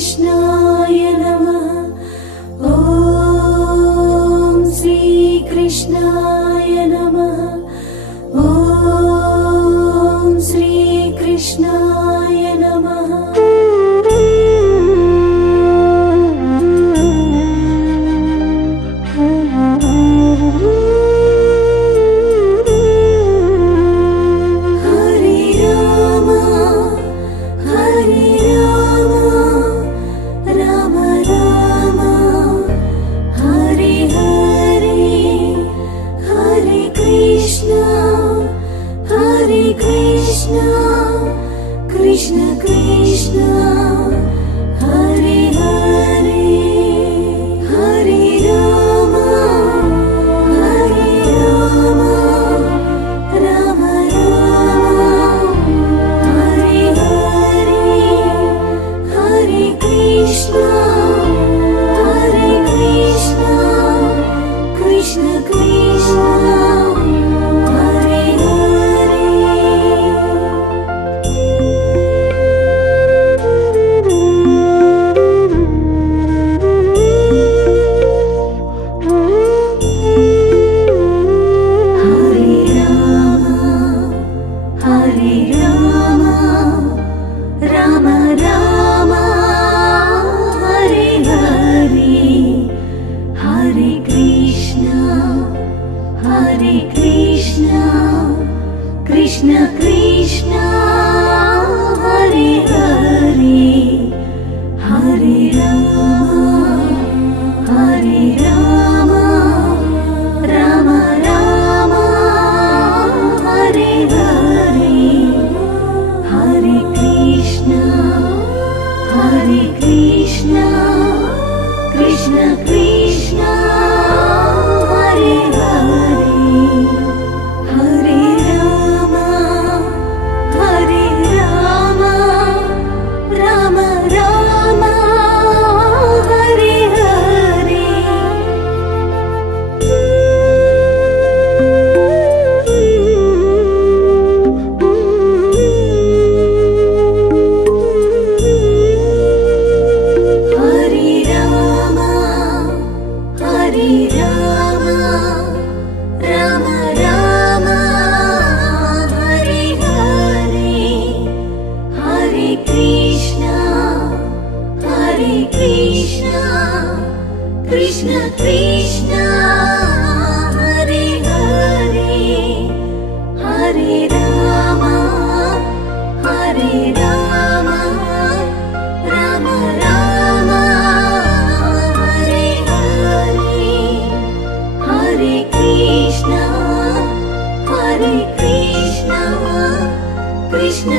कृष्णाय नमः। ओम श्री कृष्णाय नमः। ओम श्री कृष्णाय नमः। कृष्ण कृष्ण हरे हरे, हरे राम राम राम हरे हरे, हरे कृष्ण कृष्ण कृष्ण हरे हरे। हरे राम राम राम हरे हरे, हरे कृष्ण कृष्ण कृष्ण हरे हरे, हरे राम राम राम हरे हरे, हरे कृष्ण कृष्ण कृष्ण हरे हरे, हरे राम राम राम हरे हरे। राम राम हरे हरे, हरे कृष्ण कृष्ण कृष्ण हरे हरे, हरे राम राम राम हरे हरे, हरे कृष्ण कृष्ण